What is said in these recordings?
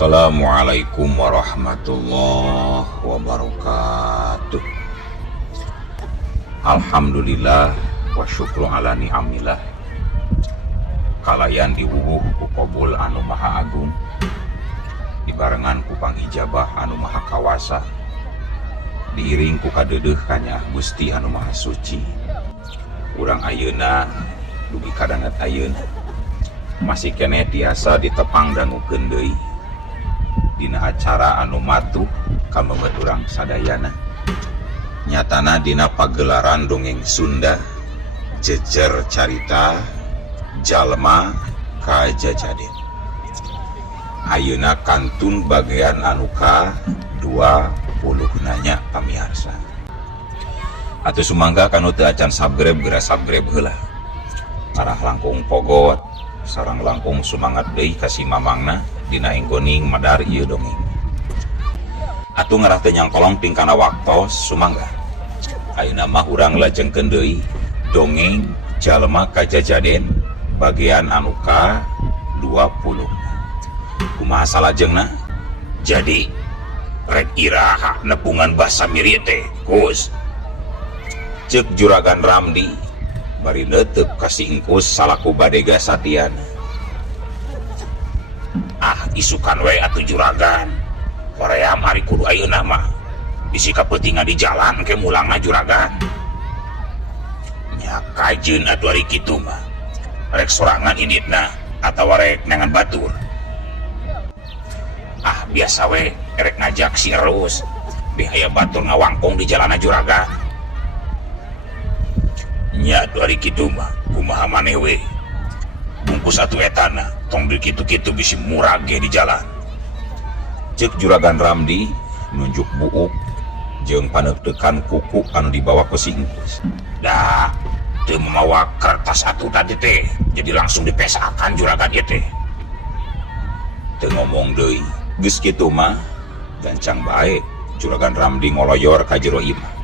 Assalamualaikum warahmatullahi wabarakatuh. Alhamdulillah wa syukru ala ni'amillah. Kalayan diwuwuh ku Qobul anu maha agung, dibarengan ku pangijabah anu maha kawasa, diiring ku kadeudeuh kanya Gusti anu maha suci. Urang ayeuna dugi kadangat ayeuna masih kene tiasa ditepang dangukeun deui dina acara anu matuh kamebet urang sadayana. Nyatana dina pagelaran dongeng Sunda jejer carita jalma kajajaden. Ayeuna kantun bagian anu ka 20 nanya pamiarsa. Atuh sumangga kanu teu acan subscribe geura subscribe heula. Arah langkung pogot sareng langkung sumangat deui ka si mamangna dina enggoning madar ieu dongeng. Atuh ngarah teu nyangkolong pingkana waktos sumangga. Ayeuna mah urang lajengkeun deui dongeng jalma kajajaden bagian anu ka 20. Kumaha salajengna? Jadi rek iraha nepungan basa miri teh, Kus. Ceuk Juragan Ramdi bari neuteup ka si Engkus salaku badega satiana. Ah, isukan we atuh Juragan. Hoream ari kudu ayeuna mah bisi kapeutingan di jalan ke mulangna Juragan. Nya kajeun atuh ari kitu mah. Rek sorangan inditna atawa rek nangan batur. Ah, biasa we rek ngajak si Erus beh aya batur ngawangkong di jalanna Juragan. Nya atuh ari kitu mah kumaha maneh we. Bungkus atuh etana tong di kitu-kitu bisi murah ge di jalan. Ceuk Juragan Ramdi nunjuk buuk jeung paneukeukan kuku anu dibawa ku si Engkus. Da teu memawa kertas atuh tadi teh, jadi langsung dipesakan Juragan ieu teh. Teu ngomong deui, geus kitu mah gancang bae Juragan Ramdi ngoloyor ka jero imah.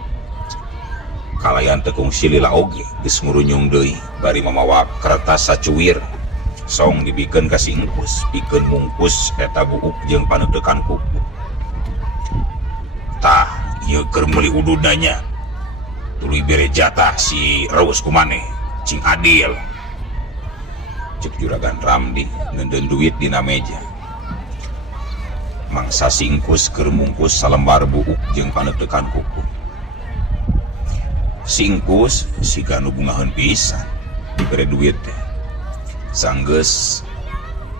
Kalayan tekung silila oge geus ngurunyung deui bari mamawa kertas sacuwir song dibikeun ka si Engkus pikeun mungkus eta buuk jeung paneukeukan kuku. Tah ieu keur meuli ududna nya tuluy bere jatah si Reus kumaneh cing adil. Ceuk Juragan Ramdi ngeundeun duit dina meja. Mangsa si Engkus keur mungkus salembar buuk jeung paneukeukan kuku. Si Engkus siga nu bungaheun pisan dibere duit teh. Sanggeus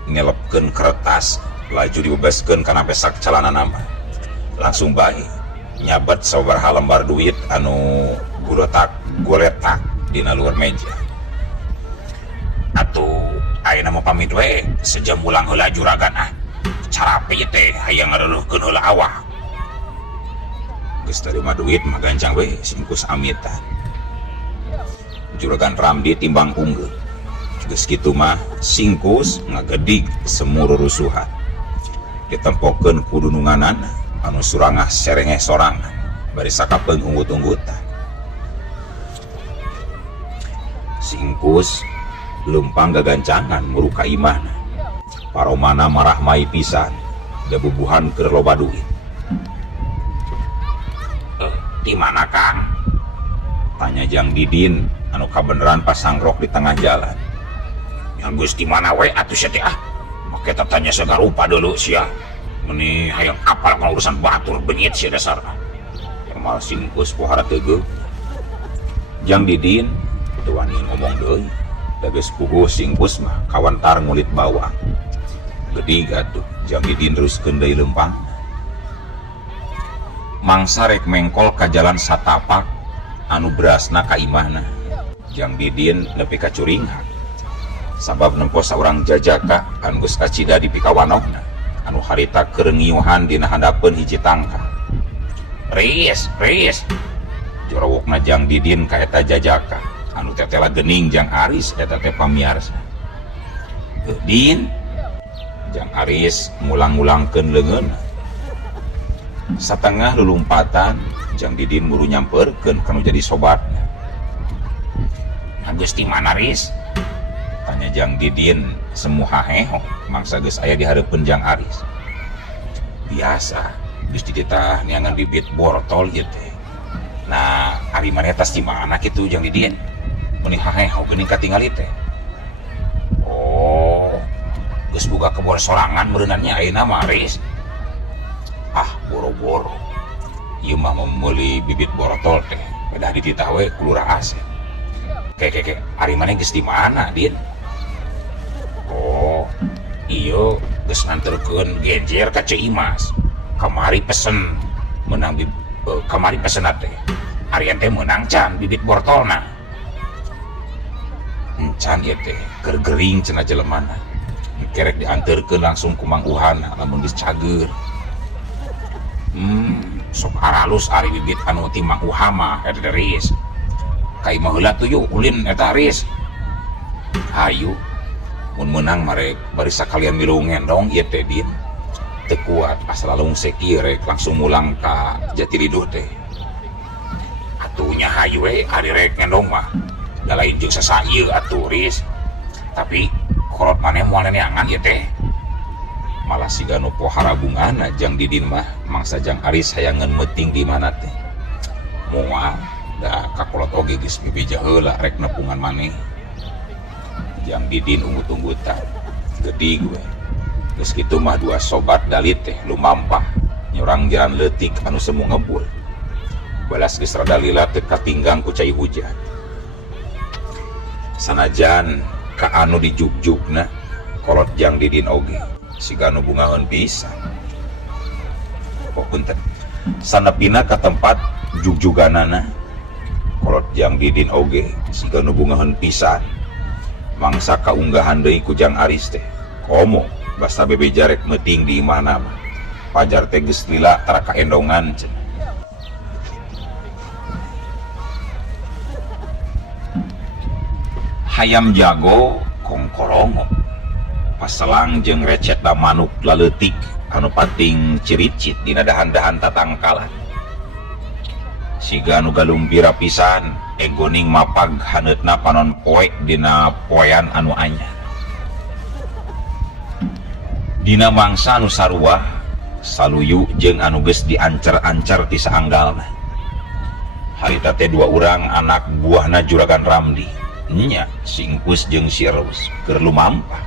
ngelepkeun kertas laju dibebaskeun kana pesak calanana mah. Langsung bae nyabat sabaraha lembar duit anu goletak dina luar meja. Atuh ayeuna mah pamit we sejam ulang heula Juragan ah. Carape teh hayang ngareureukkeun heula awak. Geus tarima duit mah gancang we si Engkus amitan. Juragan Ramdi timbang unggul. Geus kitu mah si Engkus ngagedik semu rurusuhan. Ditempokeun ku dununganana anu surangah serengeh sorangan bari sakapeung unggut-unggutan. Si Engkus leumpang gagancangan muruka imahna. Paromana marah mai pisan, dabubuhan keur loba duit. Di mana Kang? Tanya Jang Didin anu kabeneran pasang rok di tengah jalan. Yang geus di mana we atuh sia teh ah? Make tanya segar rupa dulu sia. Meni hayang apal kana urusan batur benyit sia dasarna. Kemal si Engkus pohara teugeuh. Jang Didin teu wani ngomong deui. Da geus puguh si Engkus mah kawantar ngulit bawang. Geudig atuh Jang Didin teruskeun deui leumpang. Mangsa rek mengkol ka jalan satapak anu berasna ka imahna. Jang Didin nepi ka curingan sabab nempo saurang jajaka anu geus kacida di pikawanogna anu harita keur ngiuhan dina handapeun hiji tangka. Ris jorowokna Jang Didin ka eta jajaka anu tetela geuning Jang Aris eta teh pamiarsa. Din, Jang Aris ngulang-ngulangkeun leungeunna. Satengah lulumpatan Jang Didin buru nyamperkeun kanu jadi sobatna. Geus di mana Ris? Tanya Jang Didin semu haheho mangsa geus aya di hareupeun Jang Aris. biasa geus dititah niangan bibit bortol gitu. Nah ari maneh tas di mana kitu Jang Didin meuni haheho geuning katingali teh. Oh geus boga kebon sorangan meureunannya ayeuna mah Aris. Ah boro-boro ieu mah meuli bibit bortol teh pada dititah we ku Lurah Asep. Kek ari maneh geus di mana Din? Oh iya geus nganterkeun genjer ka Ceu Imas. Kamari pesen menang kamari pesen teh arian teh menang can bibit bortolna. Can ieu teh keur gering cenah jelemana. Kerek dianterkeun langsung ku Mang Uhana lamun geus cager. Sok aralus ari bibit anu ti Mang Uhama eta Riz. Kai mah heula tuh yuk ulin eta Riz. Hayu mun menang marek bari sakalian milu ngendong ieu teh Din. Teu kuat asal lungsek ieu rek langsung mulang ka Jatiriduh teh. Atunya hayu we ari rek ngendong mah da lain jeung sasa ieu atuh Riz. Tapi kolot maneh moal neangan ieu teh. Malah siga nu pohara bungana Jang Didin mah mangsa Jang Aris hayangan meuting di mana teh. Moal da kakolot oge geus mibija heula rek nepungan maneh. Jang Didin ungut-unggutan geudig we. Geus kitu mah dua sobat dalit teh lumampah nyorang jalan leutik anu semu ngebul. Balas geus rada lila teu katinggang ku cai hujan. Sanajan ka anu dijugjugna kolot Jang Didin oge siga anu bungaheun pisan. Oh punten. Sanepina ka tempat jugjuganana kolot Jang Didin oge siga anu bungaheun pisan. Mangsa kaunggahan deui ku Jang Aris teh. Komo basta bebeja rek meuting di imahna mah. Pajar teh geus lila tara kaendongan cenah. Hayam jago kongkolongo. Paselang jeung recet da manuk laleutik anu pating ciricit dina dahan-dahan tatangkalan. Siga anu galumpira pisan egoning mapag haneutna panon poek dina poean anu anyar. Dina mangsa anu sarua saluyu jeung anu geus diancer-ancer ti saanggalna. Harita teh dua urang anak buahna Juragan Ramdi nya si Engkus jeung si Eros keur lumampah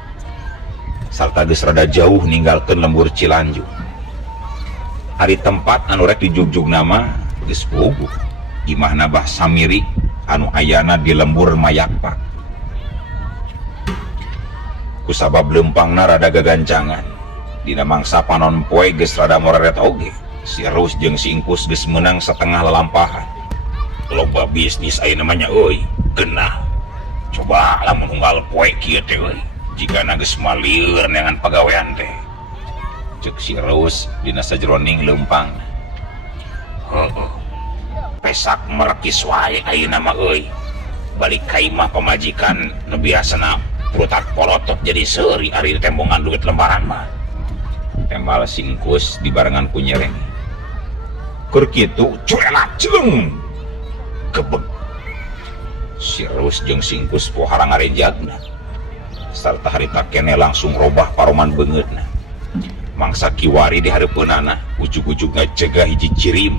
sarta geus rada jauh ninggalkeun lembur Cilanju. Ari tempat anu rek dijugjugna mah geus bogo imahna Bah Samiri anu ayana di lembur Mayakpak. Kusabab lempangna rada gagancangan dina mangsa panon poe geus rada moreret oge si Eros jeung si Engkus geus meunang setengah lalampahan. Loba bisnis ayeuna mah nya euy geunah. Coba lamun unggal poe kieu teh euy jigana geus malieur neangan pagawean teh ceuk si Eros dina sajroning leumpang. Heuh pesak merekis wae ayeuna mah euy balik ka imah pamajikan nu biasana purutak polotot jadi seuri ari tembongan duit lembaran mah. Tembal si Engkus dibarengan ku Nyereng. Keur kitu cuelah ceung gebeg si Eros jeung si Engkus pohara ngarenjagna sarta harita kene langsung robah paroman beungeutna. Mangsa kiwari di hareupeunana ujug-ujug ngacegah hiji cirim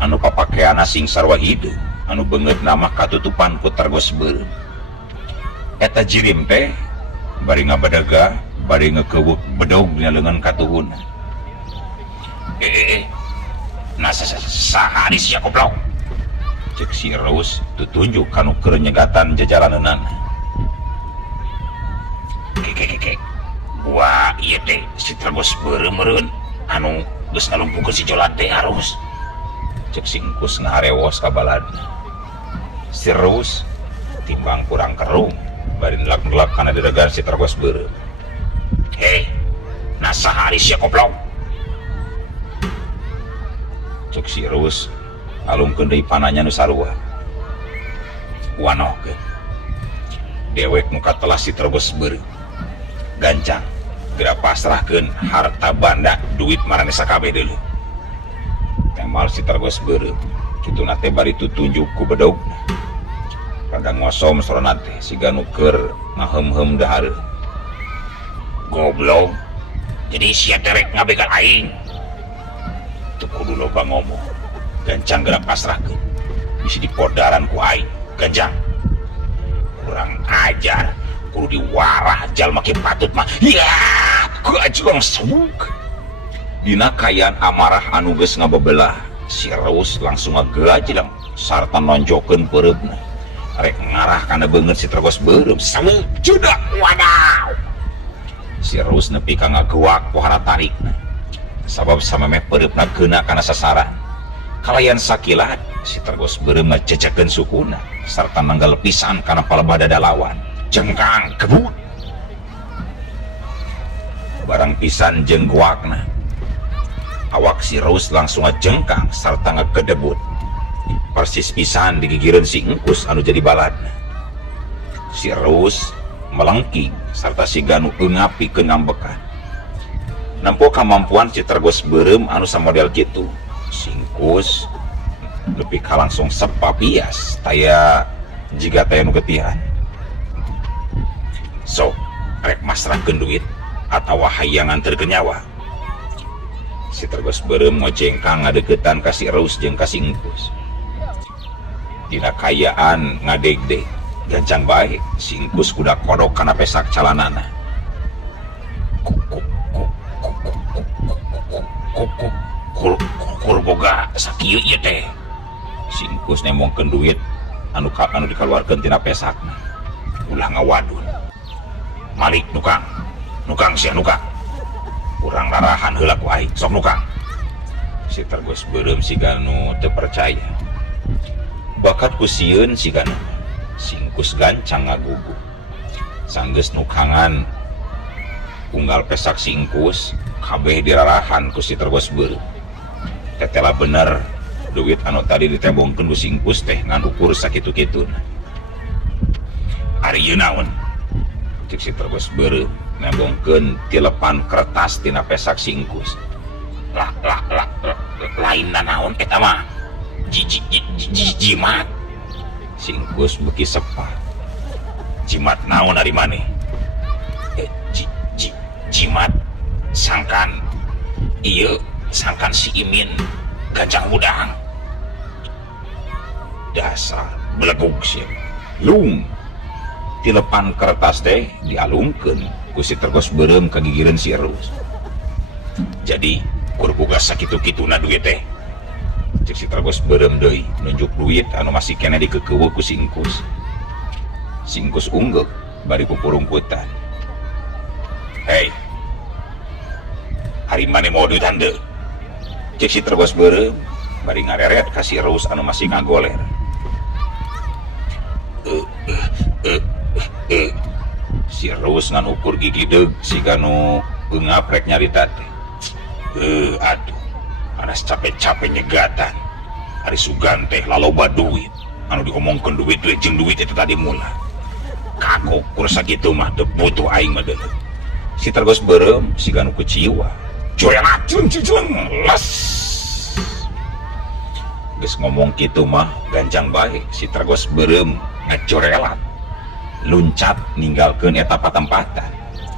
anu papakeana sing sarwa hideung anu beungeutna mah katutupan ku tergos beureum. Eta jirim teh bari ngabadaga bari ngekeuweuk bedog dina leungeun katuhunna. Nah saha sia goblok cek si Eros tutunjuk kanu keur nyegatan jajalaneunana. Kek gua ieu teh si tergos beureum meureun anu geus ngalumpukeun si Jolat teh harus cek si Engkus ngaharewos ka baladna. Si Eros timbang kurang kerung bari nelak-nelak kana dedegan si tergos beureum. Hei nah saha sia goblok cek si Eros alungkeun deui pananya nu sarua. Wanohkeun dewek nu katelah si tergos beureum gancang geura pasrahkeun harta banda duit marane sakabeh deuleu. Temal si tergos beureum kituna teh bari tutunjuk ku bedogna rada ngosom sorona teh siga nu keur ngaheum-heum dahareun. Goblok Jadi sia terek ngabekan aing teu kudu loba ngomong. Gancang gerak pasrahkeun bisi dipodaran ku aing. Ganjang kurang ajar, kudu diwarah jalma ke patut mah ya ku ajong sabuk. Dina kayaan amarah anu geus ngabebelah, si Reus langsung ngagajlang sarta nonjokeun peureupna rek ngarah kana beungeut si Tragos Beureum. Sabuk judak wadaw. Si Reus nepi ka ngageuak pohara tarikna sabab samemeh peureupna keuna kana sasaran. Kalayan sakilat si Tragos Beureum ngececekeun sukuna sarta nanggal pisan kana palebada lawan. Jengkang kebut barang pisan jeung guakna. Awak si Reus langsung ngajengkang sarta ngagedebut persis pisan digigireun si Engkus anu jadi baladna. Si Reus melengking sarta si Ganu eungap pikeun ngambekan. Nampo kamampuan si Tragos Beureum anu samodel kitu, si Engkus lebih ka langsung sepapias taya jiga taya nu getihan. Sok rek masrahkeun duit atawa hayang nganterkeun nyawa. Si Tragos Beureum ngojengkang ngadeukeutan ka si Reus jeung ka si Engkus. Dina kayaan ngadegdeg gancang bae si Engkus kuda kodok kana pesak calanana. Kur boga sakieu ieu teh. Si Engkus nemongkeun duit anu dikaluarkeun tina pesakna. Ulah ngawadun. Malik nukang sia nukang. Kurang larahan heula ku aing, sok nukang. Si Tragos Beureum si Ganu teu percaya. Bakat ku sieun si Ganu. Si Engkus gancang ngagugu. Sanggeus nukangan unggal pesak si Engkus kabeh dirarahan ku si Tragos Beureum. Tetela bener duit anu tadi ditembongkeun ku si Engkus teh ngan ukur sakitu-kituna. Ari ieu naon? Cek si Tragos Beureum nembongkeun 8 kertas tina pesak si Engkus. Lain naon eta mah jimat. Si Engkus beuki sepat. Jimat naon ari maneh? Jimat sangkan ieu sangkan si Imin gancang udang. Dasar belegug sia. Lung 8 kertas teh dialungkeun ku si Tragos Beureum kagigireun si Reus. Jadi kur boga sakitu-kituna duit teh. Cek si Tragos Beureum deui nunjuk duit anu masih kena dikekeuweuk ku si Engkus. Si Engkus unggeuh bari pupurungkutan. Hei, hari mana mau duit ande? Cek si Tragos Beureum bari ngareret ka si Reus anu masih ngagoler. Si Reus ngan ukur gigi deug si Ganu eungap rek nyarita teh. Aduh, anas capek-capek nyegatan. Ari sugan teh laloba duit. Anu diomongkeun duit jeung duit itu tadi mula. Kagok kur sakitu mah teu butuh aing mah deuleu. Si Tragos Beureum si Ganu keciwa. Joyang cuncung les. Geus ngomong kitu mah gancang bae si Tragos Beureum ngacorelat. Luncat ninggalkeun eta patempatan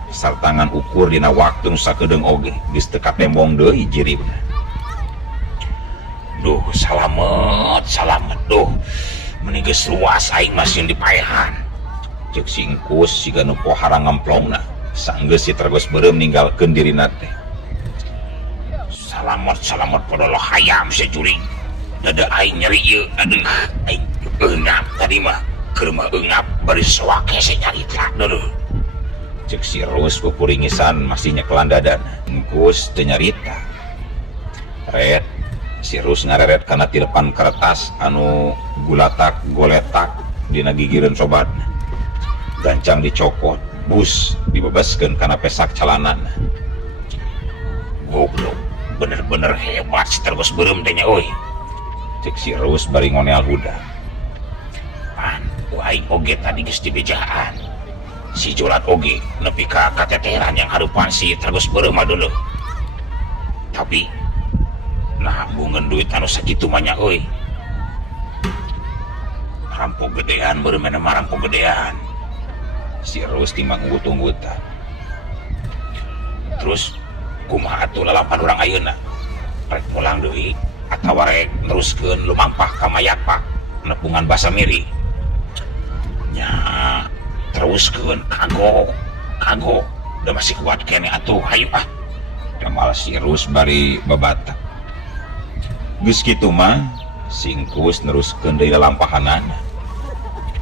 sartangan ukur dina waktu nu sakedeung oge geus teu katembong deui jiribna. Duh salamet duh meni geus luas aing masih dipaehan. Cek si Engkus si Ganu pohara ngemplongna sanggeus si Tragos Beureum ninggalkeun dirina teh. Salamet podolo hayam sia juring. Dada aing nyeri ieu aduh aing eungap tadi mah keur mah eungap bari soake se nyarita deuh. Cek si Reus kukuringisan masih nyekelan dadan. Engkus teu nyarita. Red si Reus ngareret kana 8 kertas anu goletak dina gigireun sobatna. Gancang dicokot, bus dibebaskeun kana pesak calanana. Goblok, bener-bener hebat si Tragos Beureum teh nya euy. Cek si Reus bari ngoneal hudang. Aing oge tadi geus dibejaan. Si Jolat oge nepi ka kateteran yang harupan si Tragos Beureum mah dulu. Tapi nah bungeun duit anu sakitu mah nya euy. Rampok gedean beureum mah rampok gedean. Si Reus timbang unggut-unggutan. Terus kumaha atuh lalampahan urang ayeuna rek mulang deui atawa rek neruskeun lumampah ka Mayakpak nepungan basa miri nya teruskeun kagok udah masih kuat kene atuh hayu damal sirus bari babatak geus kitu mah singkus neruskeun deui lalampahanana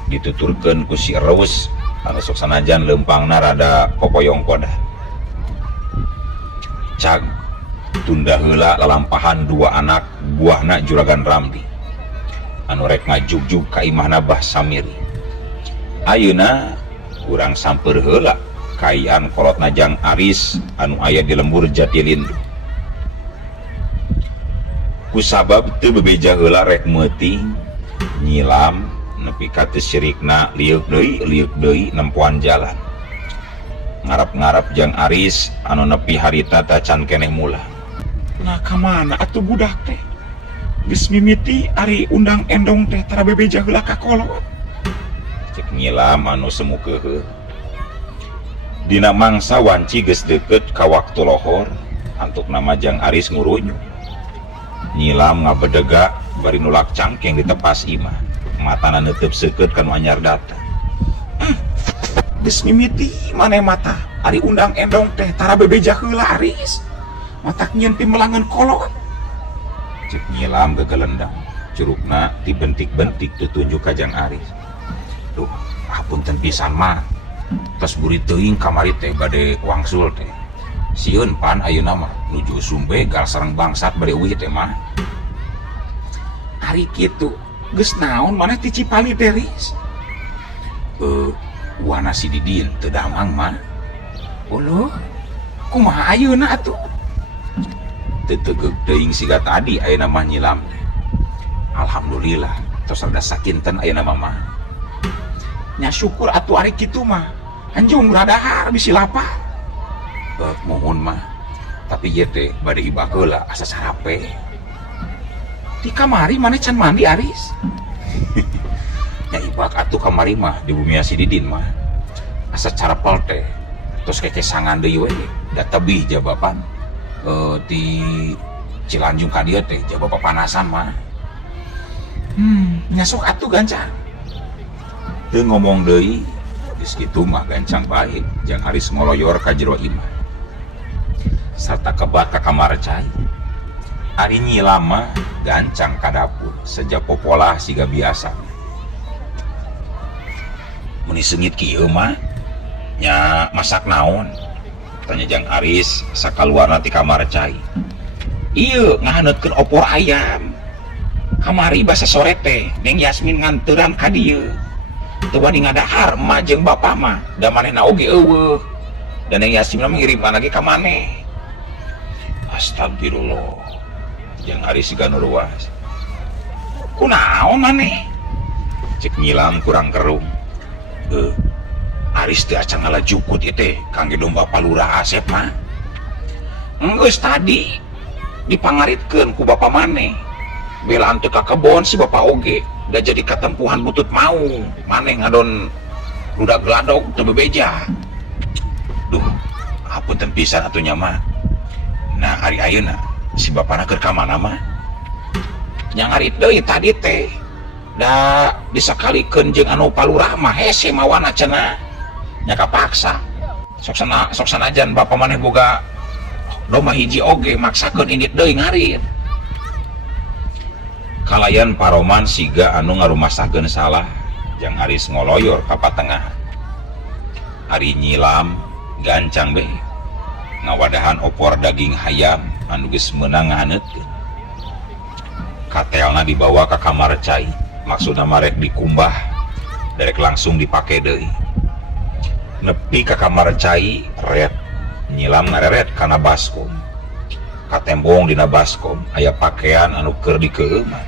dituturkeun ku si Reus anu sok sanajan leumpangna rada kopoyong koda cag tunda heula lalampahan dua anak buahna Juragan Ramdi anu rek ngajugjug ka imahna Bah Samiri ayeuna urang samper heula kayaan kolotna Jang Aris anu aya di lembur Jatilindu kusabab teu bebeja heula rek meuting nyilam nepi ka teu sirikna liuk deui nempuan jalan ngarap-ngarap Jang Aris anu nepi harita ta can keneh mula nah kamana atuh budak teh geus mimiti ari undang endong teh tara bebeja heula ka kolot cek nyilam anu semu keuheuh dina mangsa wanci geus deukeut ka waktu lohor antuk nama Jang Aris ngurunyu nyilam ngabedega bari nulak cangkeng di tepas imah matana neuteub seukeut kanu anyar datang geus mimiti maneh mata ari undang endong teh tara bebeja heula Aris matak nyieun pimelangeun kolot cek nyilam gegelendang curugna dibentik-bentik tutunjuk ka Jang Aris duh apunten pisan mah tos buri teuing kamari teh bade wangsul teh sieun pan ayeuna mah nuju Sumbegal sareng bangsat bade euih teh mah ari kitu geus naon maneh ti Cipali teh Riz wana si Didin teu damang mah uluh kumaha ayeuna atuh teu tegeuk teuing siga tadi ayeuna mah nyilam teh alhamdulillah tos rada sakinten ayeuna mah nya syukur atuh ari kitu mah anjung radahar bisi lapar mohon mah tapi ieu teh bade ibah heula asa sarape di kamari maneh can mandi Aris nya ibak atuh kamari mah di bumi si Didin mah asa carapel teh terus kekesangan deui we da tebih jababan di Cilanjung ka dieu teh jaba papanasan mah nya sok atuh gancang teu ngomong deui geus kitu mah gancang baik Jang Aris ngoloyor ka jero imah sarta kebat ka kamar cai ari nyilam mah gancang ka dapur sejak popolah siga biasa meni seungit kieu mah nya masak naon tanya Jang Aris sakaluarna ti kamar cai ieu ngahaneutkeun opor ayam kamari basa sore teh Neng Yasmin nganteran ka dieu teu wani ngadahar emak jeung bapa mah da manehna oge eueuh dan Neng Yasmin mah ngiriman lagi ka maneh astagfirullah Jang Aris siga nu ruas kunaon maneh cek nyilam kurang kerung Aris teh acan ngalajukut ieu teh kangge domba palura Asep mah geus tadi dipangaritkeun ku bapa maneh belaan teu ka kebon si bapa oge da jadi katempuhan butut mau maneh ngadon rudak gladog teu bebeja duh apunten pisan atunya mah nah ari ayeuna si bapana keur ka mana mah nya ngarit deui tadi teh da disakalikeun jeung anu palurah mah hese mawana cenah nya kapaksa sok sanajan bapa maneh boga domba hiji oge maksakeun indit deui ngarit kalayan paroman siga anu ngarumasakeun salah Jang Aris ngoloyor ka patengah ari nyilam gancang be ngawadahan opor daging hayam anu geus meunang ngahaneutkeun katelna dibawa ka kamar cai maksudna marek dikumbah derek langsung dipake deui nepi ka kamar cai red nyilam ngareret kana baskom ka tembong dina baskom aya pakaian anu keur dikeueuman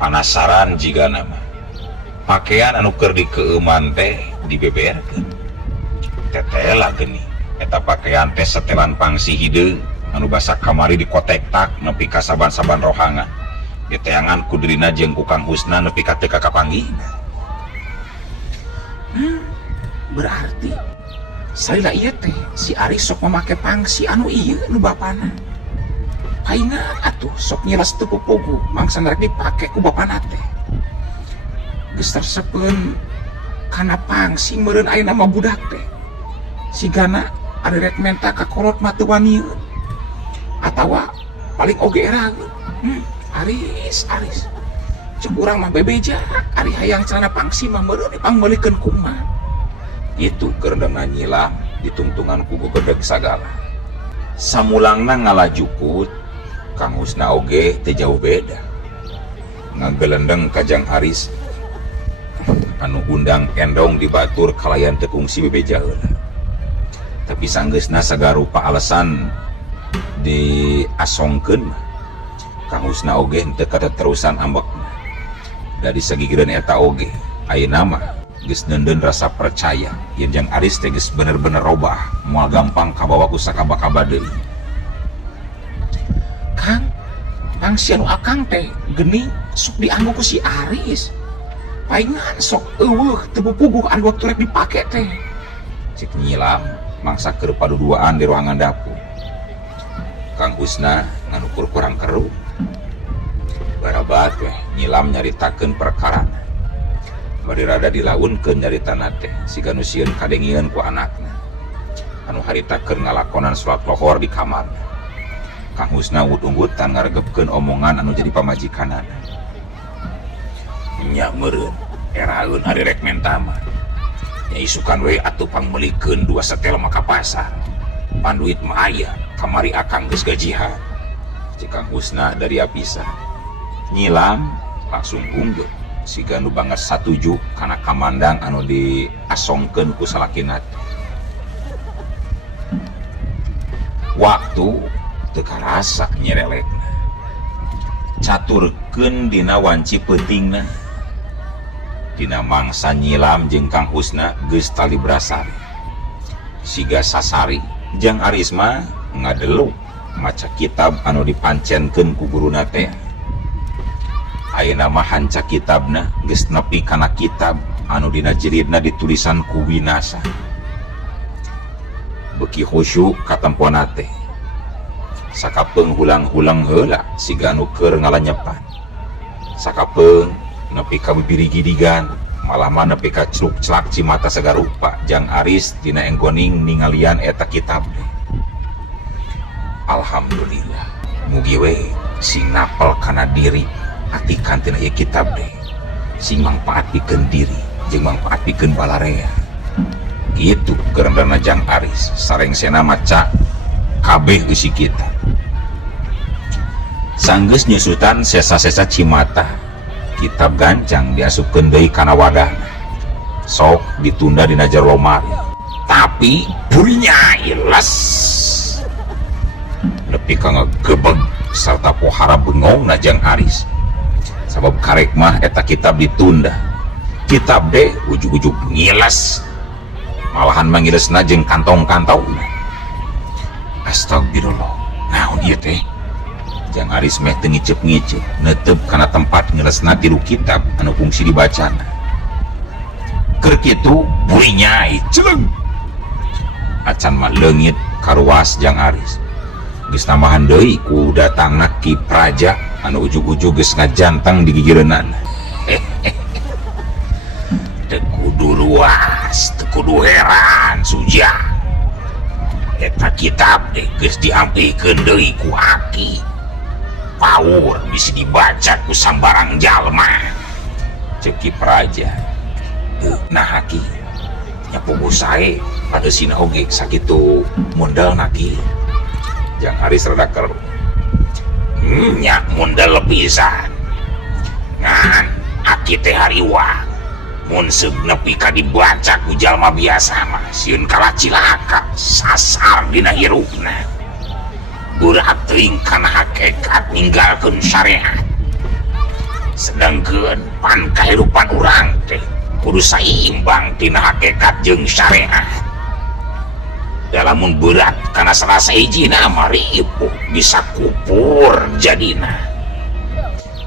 panasaran jiga nama pakaian anu keur dikeueuman teh dibeberkeun tetela geuning eta pakaian teh setelan pangsi hideung anu basa kamari dikotek tak nepi ka saban-saban rohangan diteangan ku dirina jeung ku Kang Husna nepi ka teu kapanggihna berarti salila ieu teh si Aris sok memake pangsi anu ieu nu bapana. Paingat atuh sok nyelas teu pupugu mangsa rek dipake ku bapana teh. Geus tersepeun kana pangsi meureun ayeuna mah budak teh. Sigana ari rek menta ka kolot mah teu waniun. Atawa paling oge erageun. Aris. Cek urang mah bebeja ari hayang celana pangsi mah meureun dipangmeulikeun kumaha. Itu kerendengan nyilam ditungtungan ku gudeg sagala. Samulangna ngalajukut Kang Husna oge teu jauh beda. Ngagelendeng ka Jang Aris anu undang endong dibatur kalayan teu kungsi bebeja heula. Tapi sanggeusna sagarupa alasan diasongkeun mah Kang Husna oge teu kateterusan ambekna. Dari sagigireun eta oge ayeuna mah geus neundeun rasa percaya yen Jang Aris teh geus bener-bener robah moal gampang kabawa ku sakaba-kaba deui. Kang, pangsi anu akang teh geuning sok dianggo ku si Aris. Paingan sok eueuh teu pupuguh anu waktu rek dipake teh. Cik nyilam mangsa keur paduduaan di ruangan dapur. Kang Husna nganukur kurang keru. Barabat weh nyilam nyaritakeun perkarana. Bari rada dilaunkeun nyaritana teh siga nu sieun kadengieun ku anakna. Anu harita keur ngalakonan salat lohor di kamarna. Kang Husna unggut-unggutan ngaregepkeun omongan anu jadi pamajikanana. Nya meureun eraeun ari rek menta mah. Nya isukan we atuh pangmeulikeun 2 setel maka pasar. Panduit mah aya, kamari akang geus gajihan. Cik Kang Husna dari apisah. Nyilam langsung unggul siga nu banget satuju kana kamandang anu diasongkeun ku salakina. Waktu teu karasa nyerelekna. Caturkeun dina wanci peutingna. Dina mangsa nyilam jeung Kang Husna geus tali brasari. Siga sasari Jang Aris mah ngadeluk maca kitab anu dipancenkeun ku guruna teh. Ayeuna mah hanca kitabna geus nepi kana kitab anu dina jiridna ditulisan ku Winasa. Beuki khusyuk katempona teh. Sakapeung hulang-hulang heula siga anu keur ngalanyepan. Sakapeung nepi ka bibiri gidigan, malah mah nepi ka celuk-celak cimata sagarupa Jang Aris dina enggoning ningalian eta kitab teh. Alhamdulillah, mugi we sing napel kana diri atikan tina ieu kitab deh, sing mangpaat pikeun diri jeung mangpaat pikeun balarea. Gitu kerendahan Jang Aris sareng sena maca kabeh isi kitab. Sanggeus nyusutan sesa-sesa cimata, kitab gancang diasupkeun deui kana wadahna. Sok ditunda dina jero lomari. Tapi burinya ilas nepi ka ngagebeg sarta pohara bengong na Jang Aris. Sabab karek mah eta kitab ditunda. Kitab deh ujug-ujug ngiles. Malahan mangilesna jeung kantong-kantongna. Astagfirullah. Naon ieu teh? Jang Aris meh teu ngicep-ngicep neuteup kana tempat ngilesna tilu kitab anu fungsi dibacana. Keur kitu bui nyai ceuleng. Acan mah leungit karuas Jang Aris. Geus tambahan deui ku datangna Ki Praja anu ujug-ujug geus ngajantang di gigireunana. Teu kudu luas, teu kudu heran Sujang. Eta kitab teh geus diampikeun deui ku Aki. Paur bisa dibaca ku sambarang jalma. Ceuk Ki Praja. Nah Aki, nya puguh sae padesina oge sakitu modalna Ki. Jang Aris rada keru. Nya mundal pisan. Ngan Aki teh hariwang. Mun seug nepi ka dibaca ku jalma biasa mah sieun kalah cilaka sasar dina hirupna. Berat teuing kana hakikat ninggalkeun syariat. Sedangkeun pan kahirupan urang teh kudu saimbang tina hakikat jeung syariat. Dalamun berat karena salah sahijina mah ripuh bisa kupur jadina.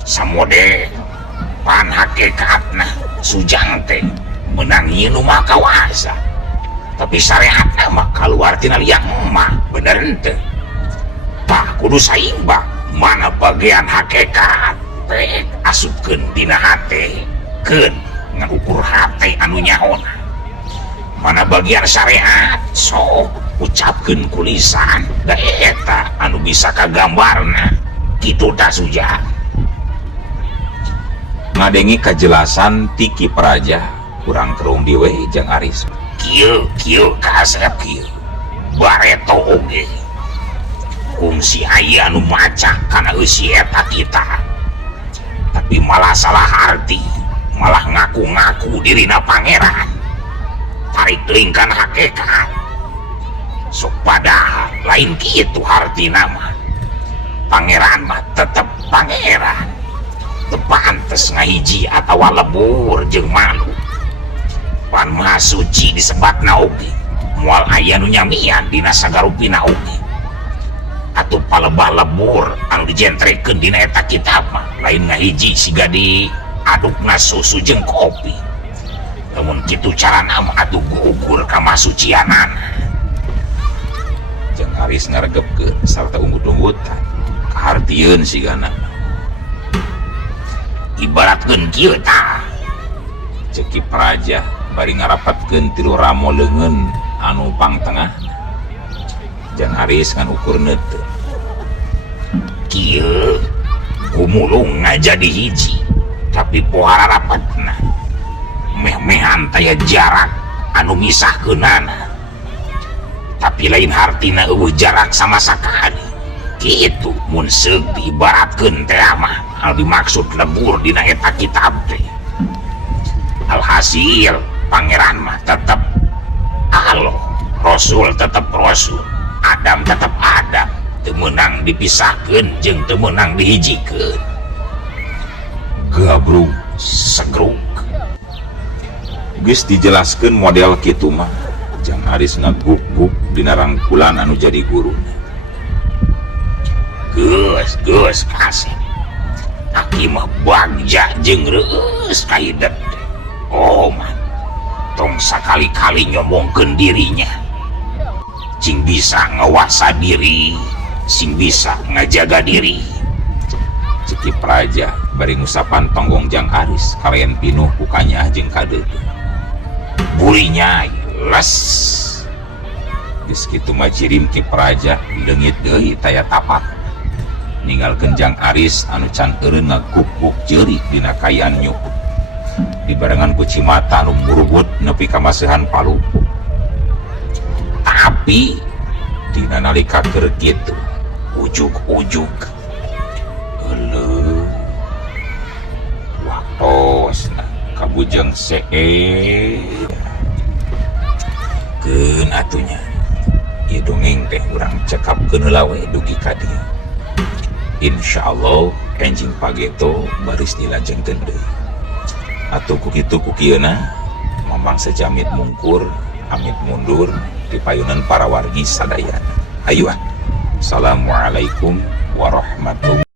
Samode pan hakikatna Sujang teh menang ieu nu maha kawasa. tapi syariat mah keluar tina liang mah bener ente tak kudu saimbang mana bagian hakikat teh asupkeun dina hate keun ngukur hate anu nyaona mana bagian syariat sok ucapkeun ku lisan da eta anu bisa kagambarna kitu tah suja ngadengi kajelasan tiki praja kurang kerung diwe jeung Aris kieu kasep kieu bareto oge kungsi aya anu maca kana eusi eta kita tapi malah salah arti malah ngaku-ngaku dirina pangeran tarik lingkan hakikat sok padahal lain kitu hartina mah pangeran mah tetep pangeran tepantes ngahiji atawa lebur jeung malu pan maha suci disebatna oge moal aya nu nyamian dina sagarupina oge atuh palebah lebur anu dijentrekeun dina eta kitab mah lain ngahiji siga di adukna susu jeung kopi namun kitu carana mah atuh gugur ka masucianana jeung Aris ngaregepkeun sarta unggut-unggutan kahartieun sigana ibaratkeun kieu tah ceki praja bari ngarapatkeun tilu ramo leungeun anu pangtengah jeung Aris ngan ukurna teu kieu gumulung ngajadi hiji tapi pohara rapatna meh-mehan taya jarak anu misahkeunana tapi lain hartina eueuh jarak sama sakali kitu mun seug diibaratkeun teh mah anu dimaksud lebur dina eta kitab teh alhasil pangeran mah tetep Allah Rasul tetep Rasul Adam tetep Adam teu meunang dipisahkeun jeung teu meunang dihijikeun gabrug segrug geus dijelaskeun model kitu mah jeung Aris ngaguk-guk dina rangkulan anu jadi guruna geus kasep aki mah bagja jeung reus kaidet oh man tong sakali-kali nyombongkeun dirinya sing bisa ngawasa diri sing bisa ngajaga diri ceki praja bari ngusapan tonggong jang Aris kalayan pinuh kukanya jeung kadeu burinya les geus kitu majirim ki praja leungit deui taya tapat ninggalkeun jang Aris anu can eureun ngaguk-guk jeurik dina kayan nyuk dibarengan ku Cimata anu murubut nepi ka maseuhan palupu tapi dina nalika keur kitu ujug-ujug heuleuh waktosna kabujang see keun atunya ieu dongeng teh urang cekapkeun heula we dugi ka dieu insyaallah enjing pageto baris dilajengkeun deui atuh kukitu kukieuna mamang sejamit mungkur amit mundur di payunan para wargi sadayana ayuan assalamualaikum warahmatullahi